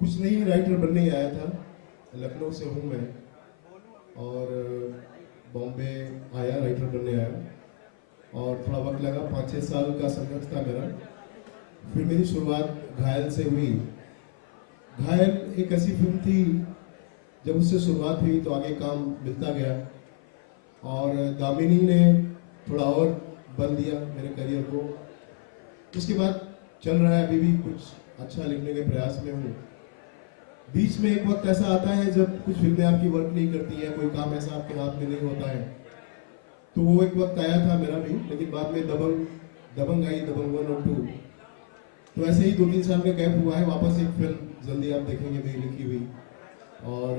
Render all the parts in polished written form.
कुछ नहीं, राइटर बनने ही आया था। लखनऊ से हूँ मैं और बॉम्बे आया, राइटर बनने आया और थोड़ा वक्त लगा, 5-6 साल का संघर्ष था मेरा। फिर मेरी शुरुआत घायल से हुई। घायल एक ऐसी फिल्म थी, जब उससे शुरुआत हुई तो आगे काम मिलता गया और दामिनी ने थोड़ा और बल दिया मेरे करियर को। उसके बाद चल रहा है, अभी भी कुछ अच्छा लिखने के प्रयास में हूँ। बीच में एक वक्त ऐसा आता है जब कुछ फिल्में आपकी वर्क नहीं करती है, कोई काम ऐसा आपके हाथ में नहीं होता है, तो वो एक वक्त आया था मेरा भी। लेकिन बाद में दबंग आई, दबंग 1 और 2। तो ऐसे ही 2-3 साल में गैप हुआ है। वापस एक फिल्म जल्दी आप देखेंगे मेरी लिखी हुई और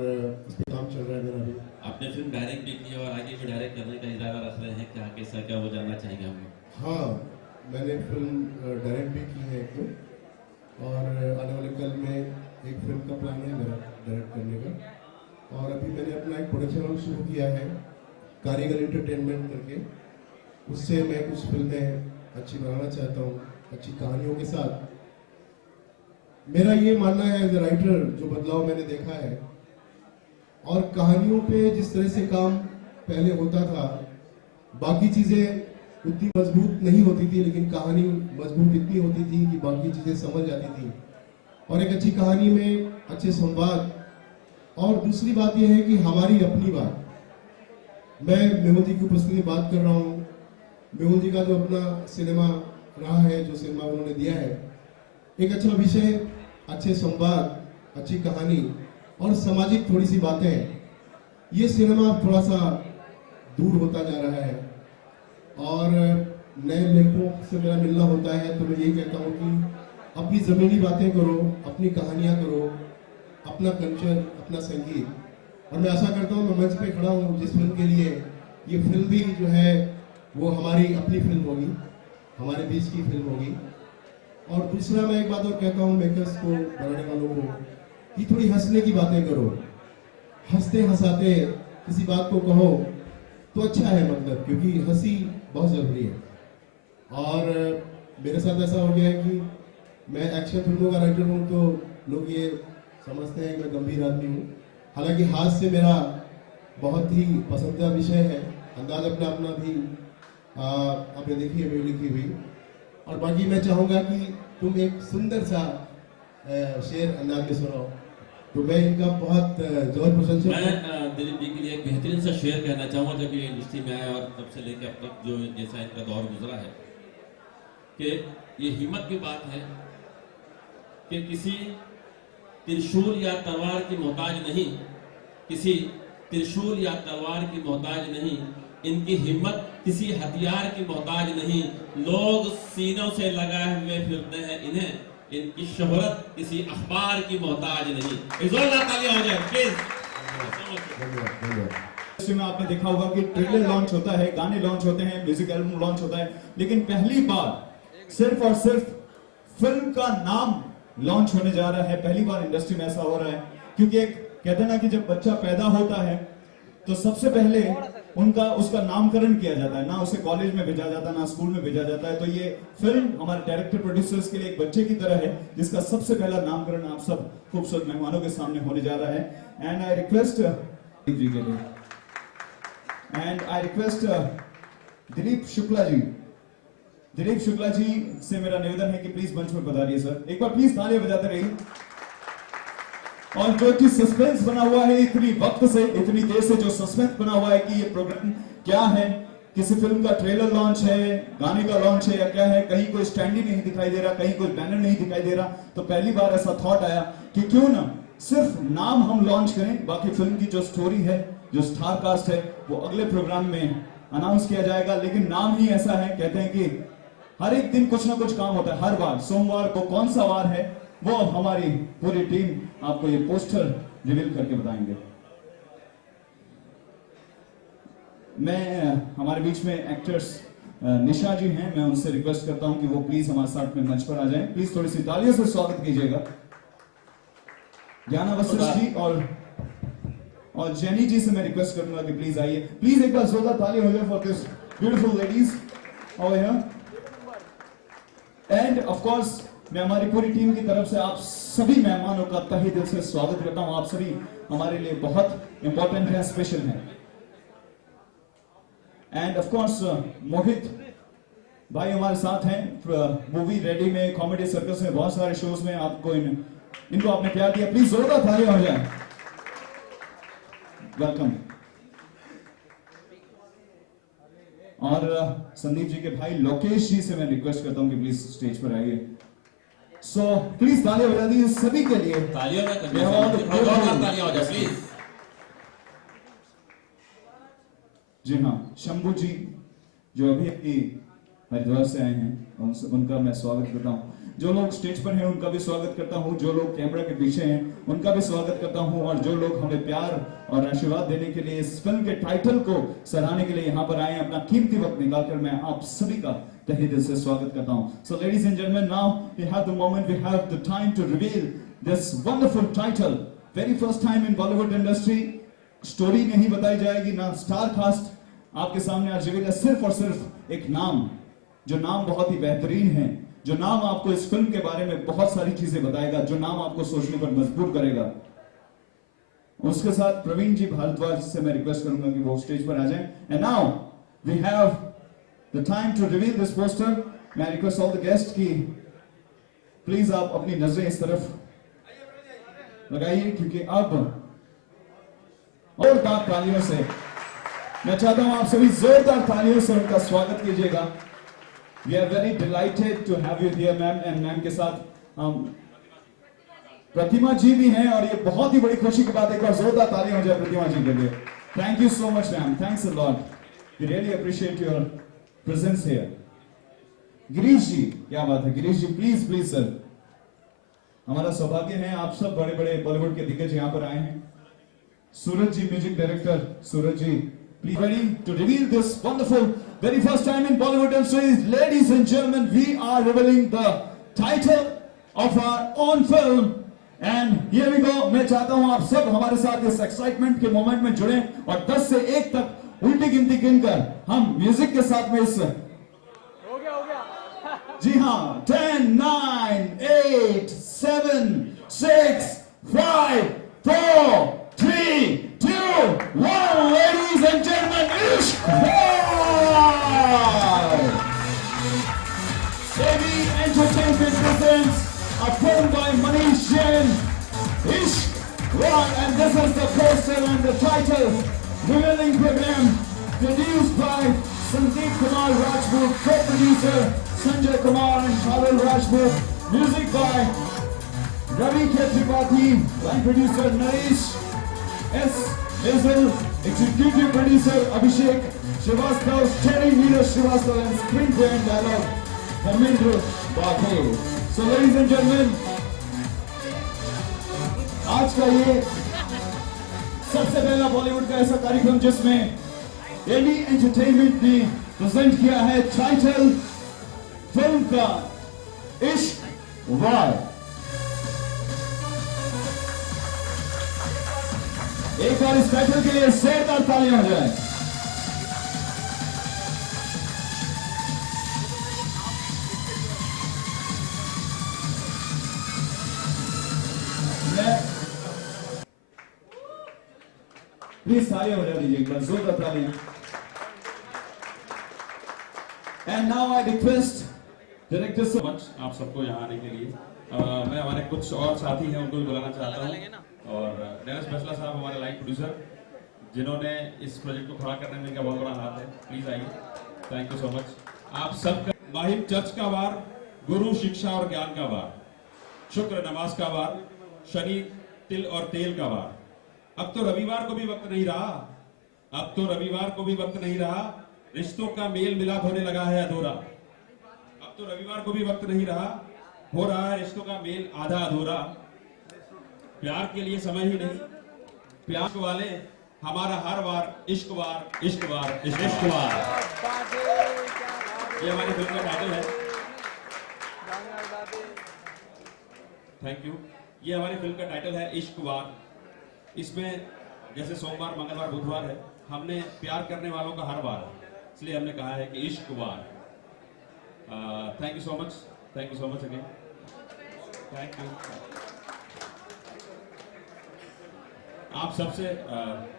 इस पर काम चल रहा है मेरा भी। आपने फिल्म डायरेक्ट भी की और आगे भी डायरेक्ट करने का इरादा रख रहे हैं, क्या कैसा क्या वो जानना चाहेंगे हम? हाँ, मैंने फिल्म डायरेक्ट भी की है एक तो, और आने वाले कल में एक फिल्म का प्लान है मेरा डायरेक्ट करने का। और अभी मैंने अपना एक प्रोडक्शन हाउस शुरू किया है, कारीगर एंटरटेनमेंट करके। उससे मैं कुछ फिल्में अच्छी बनाना चाहता हूँ, अच्छी कहानियों के साथ। मेरा ये मानना है एज ए राइटर, जो बदलाव मैंने देखा है और कहानियों पे जिस तरह से काम पहले होता था, बाकी चीज़ें उतनी मजबूत नहीं होती थी, लेकिन कहानी मजबूत इतनी होती थी कि बाकी चीज़ें समझ आती थी। और एक अच्छी कहानी में अच्छे संवाद, और दूसरी बात यह है कि हमारी अपनी बात। मैं मेहुल जी की उपस्थिति में बात कर रहा हूँ। मेहुल जी का जो अपना सिनेमा रहा है, जो सिनेमा उन्होंने दिया है, एक अच्छा विषय, अच्छे संवाद, अच्छी कहानी और सामाजिक थोड़ी सी बातें, ये सिनेमा थोड़ा सा दूर होता जा रहा है। और नए लेखकों से मेरा मिलना होता है तो मैं यही कहता हूँ कि अपनी ज़मीनी बातें करो, अपनी कहानियाँ करो, अपना कल्चर, अपना संगीत। और मैं आशा करता हूँ, मैं मंच पे खड़ा हूँ जिस फिल्म के लिए, ये फिल्म भी जो है वो हमारी अपनी फिल्म होगी, हमारे बीच की फिल्म होगी। और दूसरा मैं एक बात और कहता हूँ मेकर्स को, बनाने वालों को, कि थोड़ी हंसने की बातें करो। हंसते हंसाते किसी बात को कहो तो अच्छा है, मतलब, क्योंकि हंसी बहुत ज़रूरी है। और मेरे साथ ऐसा हो गया है कि मैं एक्शन फिल्मों का राइटर हूँ, तो लोग ये समझते हैं कि मैं गंभीर आदमी हूँ। हालांकि हास्य मेरा बहुत ही पसंदीदा विषय है। अंदाज अपना अपना भी आपने देखी है मेरी लिखी हुई। और बाकी मैं चाहूँगा कि तुम एक सुंदर सा शेर अंदाज में सुनाओ, तो मैं इनका बहुत जोर प्रशंसक। मैं दिलीप जी के लिए एक बेहतरीन सा शेर कहना चाहूँगा। जब ये इंडस्ट्री में आया और तब से लेकर अब तक जो जैसा इनका दौर गुजरा है, कि ये हिम्मत की बात है कि किसी त्रिशूल या तलवार की मोहताज नहीं, किसी त्रिशूल या तलवार की मोहताज नहीं, इनकी हिम्मत किसी हथियार की मोहताज नहीं। लोग सीनों से लगाए हुए फिरते हैं इन्हें, इनकी शोहरत किसी अखबार की मोहताज नहीं। जोरदार तालियां हो जाए प्लीज। में आपने देखा होगा कि ट्रेलर लॉन्च होता है, गाने लॉन्च होते हैं, म्यूजिक एल्बम लॉन्च होता है, लेकिन पहली बार सिर्फ और सिर्फ फिल्म का नाम लॉन्च होने जा रहा है। पहली बार इंडस्ट्री में ऐसा हो रहा है, क्योंकि एक कहते हैं ना कि जब बच्चा पैदा होता है तो सबसे पहले उसका नामकरण किया जाता है, ना उसे कॉलेज में भेजा जाता है, ना स्कूल में भेजा जाता है। तो ये फिल्म हमारे डायरेक्टर प्रोड्यूसर्स के लिए एक बच्चे की तरह है, जिसका सबसे पहला नामकरण आप सब खूबसूरत मेहमानों के सामने होने जा रहा है। एंड आई रिक्वेस्ट जी के लिए, and I request Dilip Shukla ji. Dilip Shukla ji से मेरा निवेदन है कि प्लीज मंच पर पधारिए सर। एक बार प्लीज तालियां बजाते रहिए। और जो कि सस्पेंस बना हुआ है इतनी वक्त से, इतनी देर से जो सस्पेंस बना हुआ है कि ये प्रोग्राम क्या है, किसी फिल्म का ट्रेलर लॉन्च है, गाने का लॉन्च है या क्या है, कहीं कोई स्टैंड ही नहीं दिखाई दे रहा, कहीं कोई बैनर नहीं दिखाई दे रहा। तो पहली बार ऐसा थॉट आया कि क्यों ना सिर्फ नाम हम लॉन्च करें, बाकी फिल्म की जो स्टोरी है, जो स्टार कास्ट है, वो अगले प्रोग्राम में अनाउंस किया जाएगा। लेकिन नाम ही ऐसा है, कहते हैं कि हर एक दिन कुछ ना कुछ काम होता है। हर बार सोमवार को कौन सा वार है वो हमारी पूरी टीम आपको ये पोस्टर रिवील करके बताएंगे। मैं हमारे बीच में एक्टर्स निशा जी हैं, मैं उनसे रिक्वेस्ट करता हूं कि वो प्लीज हमारे साथ में मंच पर आ जाएं। प्लीज थोड़ी सी तालियों से स्वागत कीजिएगा। ज्ञाना वशिष्ठ जी और जेनी जी से मैं रिक्वेस्ट करूंगा कि प्लीज आइए। प्लीज एक बार जोरदार ताली हो जाए for this beautiful ladies over here. End of course मैं हमारी पूरी टीम की तरफ से आप सभी मेहमानों का तहे दिल से स्वागत करता हूं। आप सभी हमारे लिए बहुत इंपॉर्टेंट है, स्पेशल है। एंड ऑफ कोर्स मोहित भाई हमारे साथ हैं मूवी रेडी में, कॉमेडी सर्कस में, बहुत सारे शोज में। आपको इनको आपने प्यार दिया, प्लीज जोरदार तालियां हो जाए। वेलकम। और संदीप जी के भाई लोकेश जी से मैं रिक्वेस्ट करता हूं कि प्लीज स्टेज पर आइए। सो प्लीज तालियां बजा दीजिए सभी के लिए। तालियों में तालियां हो जाए प्लीज। जी हाँ, शंभू जी जो अभी हरिद्वार से आए हैं, उनका मैं स्वागत करता हूँ। जो लोग स्टेज पर हैं उनका भी स्वागत करता हूँ, जो लोग कैमरा के पीछे हैं उनका भी स्वागत करता हूँ, और जो लोग हमें प्यार और आशीर्वाद देने के लिए, इस फिल्म के टाइटल को सराहने के लिए यहाँ पर आए हैं, अपना कीमती वक्त निकालकर, मैं आप सभी का तहे दिल से स्वागत करता हूँ। So ladies and gentleman, now we have the moment, we have the time to reveal this wonderful title. Very first time in Bollywood industry. Story नहीं बताई जाएगी, ना स्टार कास्ट आपके सामने आज रिवील है, सिर्फ और सिर्फ एक नाम, जो नाम बहुत ही बेहतरीन है, जो नाम आपको इस फिल्म के बारे में बहुत सारी चीजें बताएगा, जो नाम आपको सोचने पर मजबूर करेगा। उसके साथ प्रवीण जी भारद्वाज से मैं रिक्वेस्ट करूंगा कि वो स्टेज पर आ जाएं। And now we have the time to reveal this poster. मैं रिक्वेस्ट ऑल द गेस्ट की प्लीज आप अपनी नजरें इस तरफ लगाइए, क्योंकि अब और तालियों से मैं चाहता हूं आप सभी जोरदार तालियों से उनका स्वागत कीजिएगा। We are very delighted to have you here, ma'am. And ma'am के साथ प्रतिमा जी भी हैं, और ये बहुत ही बड़ी खुशी की बात है। एक बार जोरदार तालियां हो जाए प्रतिमा जी के लिए। Thank you so much ma'am, thanks a lot, we really appreciate your presence here. Girish ji, क्या बात है Girish ji, please please sir. हमारा सौभाग्य है आप सब बड़े बड़े बॉलीवुड के दिग्गज यहाँ पर आए हैं। Suraj ji, music director Suraj ji, please ready to reveal this wonderful very first time in Bollywood industry. Ladies and gentlemen, we are revealing the title of our own film, and here we go. मैं चाहता हूं आप सब हमारे साथ इस एक्साइटमेंट के moment में जुड़ें, और 10 से 1 तक उल्टी गिनती गिनकर हम म्यूजिक के साथ में इस हो गया जी हाँ 10 9 8 7 6 5 4 3 2 1 ladies and gentlemen, Ishq War! Devi Entertainment presents a film by Manish Jain, Ishq War, and this is the poster and the title revealing program, produced by Sandeep Kumar Rajput, co-producer Sanjay Kumar and Khalil Rajput, music by Ravi K. Tripathi, line producer Naresh S. Hazel, executive producer Abhishek Srivastava, Terry Neeraj Srivastava, and screenplay and dialogue Dharmendra Baghe. So ladies and gentlemen, आज का ये सबसे पहला बॉलीवुड का ऐसा कार्यक्रम जिसमें Davy entertainment ने प्रेजेंट किया है टाइटल फिल्म का इश्क वार। एक बार इस टाइटल के लिए जोरदार तालियां हो जाए। प्लीज तालियां हो जाए, एक बार जोरदार तालियां। And now I request director so much आप सबको यहाँ आने के लिए। मैं हमारे कुछ और साथी हैं उनको भी बुलाना चाहता हूँ, और नरेश फैसला साहब हमारे लाइन प्रोड्यूसर, जिन्होंने इस प्रोजेक्ट को खड़ा करने में इनका बहुत बड़ा हाथ है। प्लीज आइए, थैंक यू सो मच। आप सबका माहिम चर्च का वार, गुरु शिक्षा और ज्ञान का वार, शुक्र नमाज का वार, शनि तिल और तेल का वार। अब तो रविवार को भी वक्त नहीं रहा, अब तो रविवार को भी वक्त नहीं रहा, रिश्तों का मेल मिलाप होने लगा है अधूरा। अब तो रविवार को भी वक्त नहीं रहा, हो रहा है रिश्तों का मेल आधा अधूरा। प्यार के लिए समय ही नहीं, प्यार वाले हमारा हर वार इश्क वार, इश्क वार, इश्क वार। ये हमारी फिल्म का टाइटल है। Thank you. ये हमारी फिल्म का टाइटल है इश्क वार। इसमें जैसे सोमवार मंगलवार बुधवार है, हमने प्यार करने वालों का हर वार, इसलिए हमने कहा है कि इश्क वार। Thank you so much, thank you so much again. Thank you. आप सबसे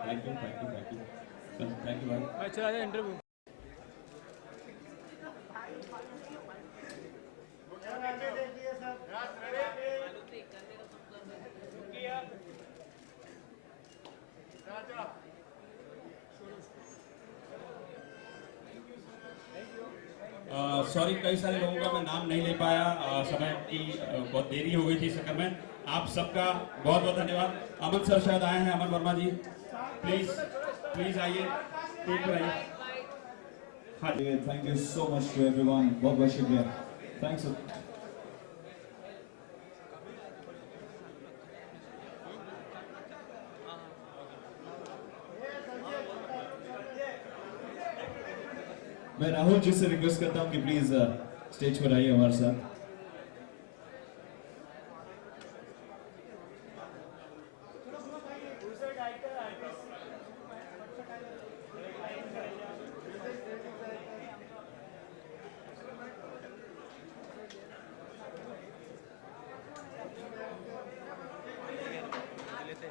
थैंक यू भाई। अच्छा इंटरव्यू सॉरी, कई सारे लोगों का मैं नाम नहीं ले पाया, समय की बहुत देरी हो गई थी इस चक्कर में। आप सबका बहुत बहुत धन्यवाद। अमन सर शायद आए हैं, अमन वर्मा जी, प्लीज आइए, स्टेज पर आइए। हाँ जी, thank you so much to everyone, बहुत बहुत शुक्रिया, थैंक्स। मैं राहुल जी से रिक्वेस्ट करता हूं कि प्लीज स्टेज पर आइए हमारे साथ।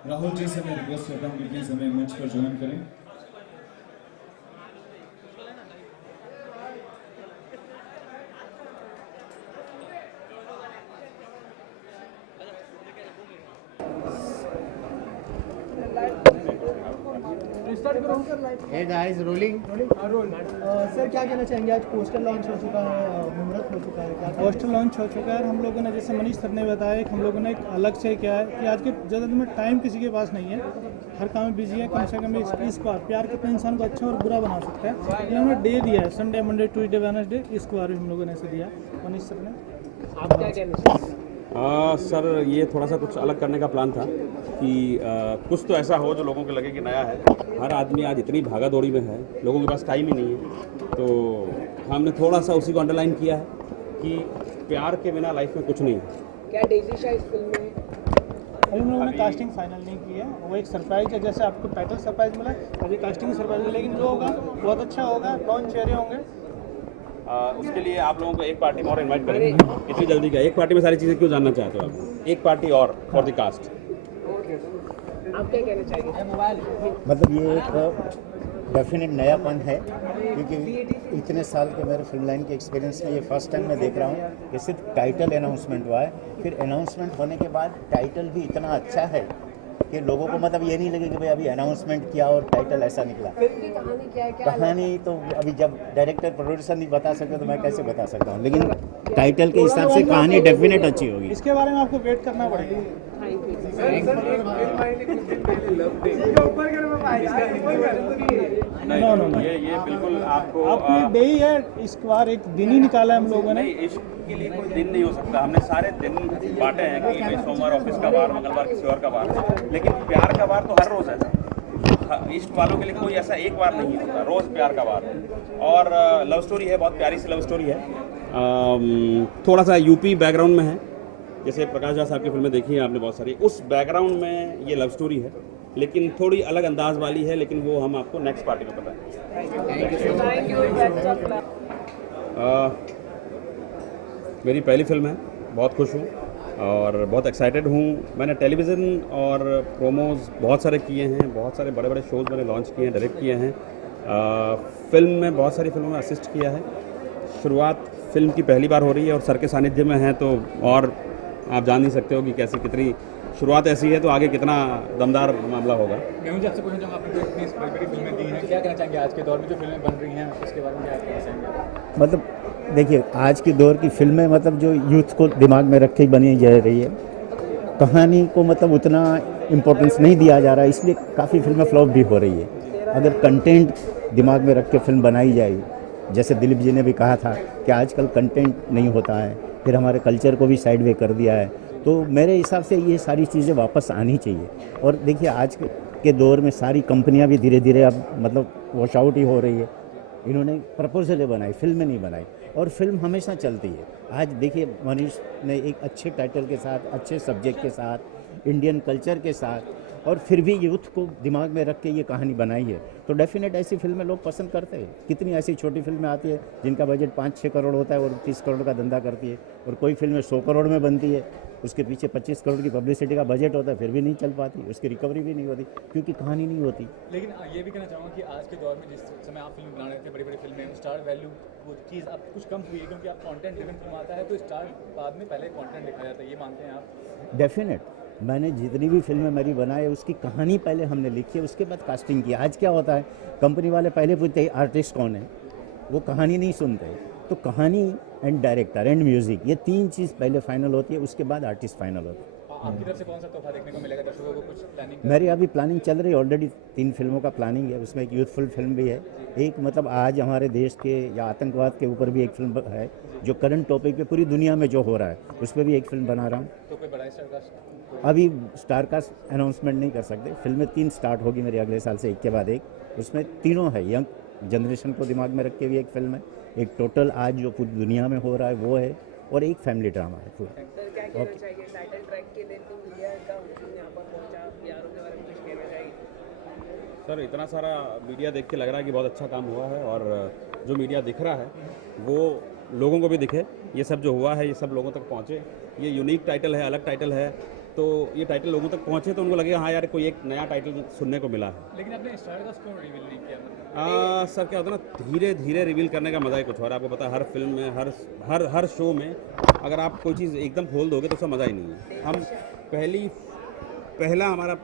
राहुल जी से मैं रिक्वेस्ट करता हूं कि प्लीज हमें मंच पर ज्वाइन करें। Hey guys, rolling. सर क्या कहना चाहेंगे? आज पोस्टर लॉन्च हो चुका है, मुहूर्त हो चुका है, क्या पोस्टर लॉन्च हो चुका है। हम लोगों ने, जैसे मनीष सर ने बताया, कि हम लोगों ने एक अलग से क्या है कि आज के ज़्यादा में टाइम किसी के पास नहीं है, हर काम में बिजी है। कम से कम इस बार प्यार कितना इंसान को अच्छा और बुरा बना सकता है, इसलिए हमने डे दिया है, संडे, मंडे, ट्यूसडे, वेडनेसडे। इस बार भी हम लोगों ने ऐसे दिया मनीष सर ने। आप क्या कहना चाहेंगे? सर, ये थोड़ा सा कुछ अलग करने का प्लान था कि कुछ तो ऐसा हो जो लोगों को लगे कि नया है। हर आदमी आज इतनी भागा दौड़ी में है, लोगों के पास टाइम ही नहीं है, तो हमने थोड़ा सा उसी को अंडरलाइन किया है कि प्यार के बिना लाइफ में कुछ नहीं है। क्या डेजी शाह इस फिल्म में? अभी हम लोगों ने कास्टिंग फाइनल नहीं की है, वो एक सरप्राइज है। जैसे आपको टाइटल सरप्राइज मिला, अभी कास्टिंग सरप्राइज है, लेकिन जो होगा बहुत अच्छा होगा, लॉन्च चेहरे होंगे। उसके लिए आप लोगों को एक पार्टी और इनवाइट करेंगे। इतनी जल्दी क्या, एक पार्टी में सारी चीज़ें क्यों जानना चाहते हो आप? एक पार्टी और फॉर द कास्ट। आप क्या कहना चाहेंगे? मतलब ये एक डेफिनेट नयापन है, क्योंकि इतने साल के मेरे फिल्म लाइन के एक्सपीरियंस में ये फर्स्ट टाइम मैं देख रहा हूँ कि सिर्फ टाइटल अनाउंसमेंट हुआ है, फिर अनाउंसमेंट होने के बाद टाइटल भी इतना अच्छा है कि लोगों को मतलब ये नहीं लगे कि भाई अभी अनाउंसमेंट किया और टाइटल ऐसा निकला। फिल्म की कहानी क्या है? क्या कहानी तो अभी जब डायरेक्टर प्रोड्यूसर नहीं बता सकते तो मैं कैसे बता सकता हूँ, लेकिन टाइटल के हिसाब से कहानी डेफिनेट अच्छी होगी। इसके बारे में आपको वेट करना पड़ेगा। नो, ये बिल्कुल आपको आपने डे ही है, इस बार एक दिन ही निकाला है हम लोगों ने। नहीं, इश्क के लिए कोई दिन नहीं हो सकता। हमने सारे दिन बांटे हैं कि भाई सोमवार ऑफिस का वार, मंगलवार किसी और का वार, लेकिन प्यार का वार तो हर रोज़ है। इश्क वालों के लिए कोई ऐसा एक बार नहीं होता, रोज़ प्यार का वार है। और लव स्टोरी है, बहुत प्यारी सी लव स्टोरी है। थोड़ा सा यूपी बैकग्राउंड में है, जैसे प्रकाश झा साहब की फिल्में देखी हैं आपने बहुत सारी, उस बैकग्राउंड में ये लव स्टोरी है, लेकिन थोड़ी अलग अंदाज वाली है, लेकिन वो हम आपको नेक्स्ट पार्टी में बताएंगे। मेरी पहली फिल्म है, बहुत खुश हूँ और बहुत एक्साइटेड हूँ। मैंने टेलीविज़न और प्रोमोज बहुत सारे किए हैं, बहुत सारे बड़े बड़े शोज़ मैंने लॉन्च किए हैं, डायरेक्ट किए हैं। फिल्म में बहुत सारी फिल्मों में असिस्ट किया है। शुरुआत फिल्म की पहली बार हो रही है और सर के सानिध्य में है, तो और आप जान नहीं सकते हो कि कैसे, कितनी शुरुआत ऐसी है तो आगे कितना दमदार मामला होगा। मैं मुझे आपसे पूछना चाहूँगा, आपने इतनी बड़ी बड़ी फिल्में दी हैं, क्या कहना चाहेंगे आज के दौर में जो फिल्में बन रही हैं उसके बारे में क्या कहना चाहेंगे? मतलब देखिए, आज के दौर की फिल्में मतलब जो यूथ को दिमाग में रख के बनी जा रही है, कहानी को मतलब उतना इम्पोर्टेंस नहीं दिया जा रहा है, इसलिए काफ़ी फिल्में फ्लॉप भी हो रही है। अगर कंटेंट दिमाग में रख के फिल्म बनाई जाए, जैसे दिलीप जी ने भी कहा था कि आजकल कंटेंट नहीं होता है, फिर हमारे कल्चर को भी साइड वे कर दिया है, तो मेरे हिसाब से ये सारी चीज़ें वापस आनी चाहिए। और देखिए, आज के दौर में सारी कंपनियां भी धीरे धीरे अब मतलब वॉश आउट ही हो रही है। इन्होंने प्रपोजलें बनाई, फिल्में नहीं बनाई, और फिल्म हमेशा चलती है। आज देखिए, मनीष ने एक अच्छे टाइटल के साथ, अच्छे सब्जेक्ट के साथ, इंडियन कल्चर के साथ और फिर भी यूथ को दिमाग में रख के ये कहानी बनाई है, तो डेफिनेट ऐसी फिल्में लोग पसंद करते हैं। कितनी ऐसी छोटी फिल्में आती है जिनका बजट 5-6 करोड़ होता है और 30 करोड़ का धंधा करती है, और कोई फिल्में 100 करोड़ में बनती है, उसके पीछे 25 करोड़ की पब्लिसिटी का बजट होता है, फिर भी नहीं चल पाती, उसकी रिकवरी भी नहीं होती क्योंकि कहानी नहीं होती। लेकिन ये भी कहना चाहूँगा कि आज के दौर में जिस समय आप फिल्म बना रहे थे, बड़ी बड़ी फिल्में, स्टार वैल्यू वो चीज़ अब कुछ कम हुई है, क्योंकि आप कंटेंट ड्रिवन फिल्म आता है तो स्टार बाद में पहले कंटेंट दिखाया जाता है, ये मानते हैं आप? डेफिनेट, मैंने जितनी भी फिल्में मेरी बनाई है उसकी कहानी पहले हमने लिखी है, उसके बाद कास्टिंग की। आज क्या होता है, कंपनी वाले पहले पूछते हैं आर्टिस्ट कौन है, वो कहानी नहीं सुनते। तो कहानी एंड डायरेक्टर एंड म्यूज़िक, ये 3 चीज़ पहले फाइनल होती है, उसके बाद आर्टिस्ट फाइनल होता है। आपकी तरफ से कौन सा तोहफा देखने को मिलेगा दर्शकों को? कुछ प्लानिंग? मेरी अभी प्लानिंग चल रही है, ऑलरेडी 3 फिल्मों का प्लानिंग है, उसमें एक यूथफुल फिल्म भी है, एक मतलब आज हमारे देश के या आतंकवाद के ऊपर भी एक फिल्म है, जो करंट टॉपिक पे पूरी दुनिया में जो हो रहा है उस पर भी एक फिल्म बना रहा हूँ। तो कोई बड़ा स्टार कास्ट? अभी स्टार कास्ट अनाउंसमेंट नहीं कर सकते, फिल्में 3 स्टार्ट होगी मेरी अगले साल से, एक के बाद एक। उसमें तीनों है, यंग जनरेशन को दिमाग में रख के भी एक फिल्म है, एक टोटल आज जो पूरी दुनिया में हो रहा है वो है, और एक फैमिली ड्रामा है पूरा। सर इतना सारा मीडिया देख के लग रहा है कि बहुत अच्छा काम हुआ है, और जो मीडिया दिख रहा है वो लोगों को भी दिखे, ये सब जो हुआ है ये सब लोगों तक पहुँचे। ये यूनिक टाइटल है, अलग टाइटल है, तो ये टाइटल लोगों तक पहुँचे तो उनको लगेगा हाँ यार कोई एक नया टाइटल सुनने को मिला है। लेकिन आपने स्टार कास्ट क्यों रिवील नहीं किया? सर क्या होता है ना, धीरे धीरे रिवील करने का मज़ा ही कुछ और। आपको पता है हर फिल्म में, हर शो में अगर आप कोई चीज़ एकदम खोल दोगे तो उसका मज़ा ही नहीं है। हम पहला हमारा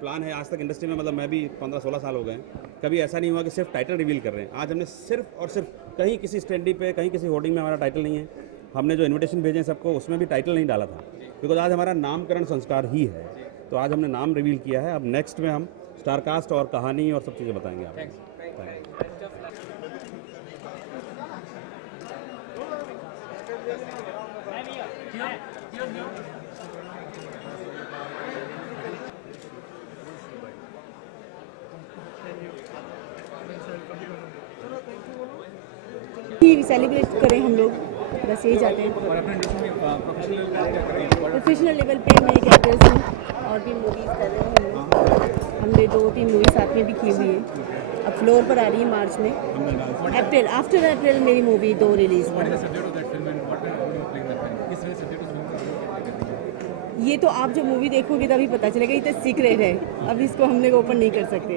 प्लान है आज तक इंडस्ट्री में, मतलब मैं भी 15-16 साल हो गए हैं, कभी ऐसा नहीं हुआ कि सिर्फ टाइटल रिवील कर रहे हैं। आज हमने सिर्फ और सिर्फ कहीं किसी स्टैंडी पे, कहीं किसी होर्डिंग में हमारा टाइटल नहीं है। हमने जो इन्विटेशन भेजे सबको उसमें भी टाइटल नहीं डाला था, बिकॉज आज हमारा नामकरण संस्कार ही है। तो आज हमने नाम रिवील किया है, अब नेक्स्ट में हम स्टार कास्ट और कहानी और सब चीज़ें बताएंगे आपको। सेलिब्रेट करें हम लोग, बस यही चाहते हैं। और अपने इंडस्ट्री में प्रोफेशनल लेवल पे मैं एक एक्ट्रेस हूँ और भी मूवीज़ कर रहे हैं हम। हमने 2-3 मूवी साथ में भी की हुई है, अब फ्लोर पर आ रही है मार्च में। अप्रैल, आफ्टर अप्रैल मेरी मूवी 2 रिलीज हुई। ये तो आप जो मूवी देखोगे तभी पता चलेगा, ये तो सीक्रेट है, अब इसको हमने ओपन नहीं कर सकते।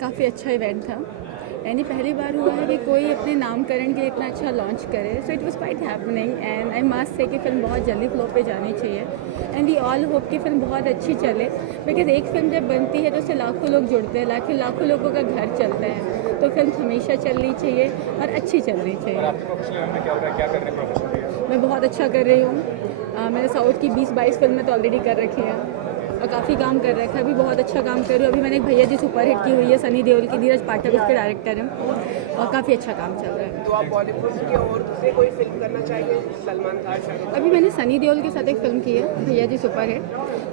काफ़ी अच्छा इवेंट था, यानी पहली बार हुआ है कि कोई अपने नामकरण के लिए इतना अच्छा लॉन्च करे, so it was quite happening and I must say कि फिल्म बहुत जल्दी फ्लो पे जानी चाहिए एंड वी ऑल होप कि फिल्म बहुत अच्छी चले, बिकॉज एक फिल्म जब बनती है तो उससे लाखों लोग जुड़ते हैं, लाखों लोगों का घर चलता है, तो फिल्म हमेशा चलनी चाहिए और अच्छी चलनी चाहिए। मैं बहुत अच्छा कर रही हूँ, मैंने साउथ की 20-22 फिल्में तो ऑलरेडी कर रखी हैं और काफ़ी काम कर रखा है, अभी बहुत अच्छा काम कर रही हूँ। अभी मैंने एक भैया जी सुपर हिट की हुई है सनी देओल की, धीरज पाठक उसके डायरेक्टर हैं और काफ़ी अच्छा काम चल रहा है। तो आप बॉलीवुड के और दूसरे कोई फिल्म करना चाहिए? सलमान खान? अभी मैंने सनी देओल के साथ एक फिल्म की है भैया जी सुपर हिट,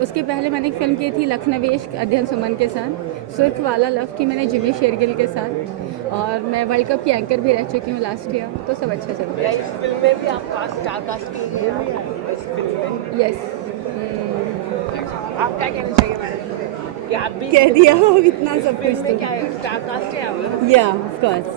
उसके पहले मैंने एक फिल्म की थी लखनवेश अध्ययन सुमन के साथ, सुर्ख वाला लव की मैंने जिमी शेरगिल के साथ, और मैं वर्ल्ड कप की एंकर भी रह चुकी हूँ लास्ट ईयर, तो सब अच्छा चल रहा है। इस फिल्म में भी आप स्टार कास्ट की हैं इस फिल्म में? यस। आप क्या कहना चाहिए मैडम कि आप भी कह दिया हो इतना सब कुछ, फिल्म में क्या है स्टार कास्ट है आप? या ऑफ कोर्स।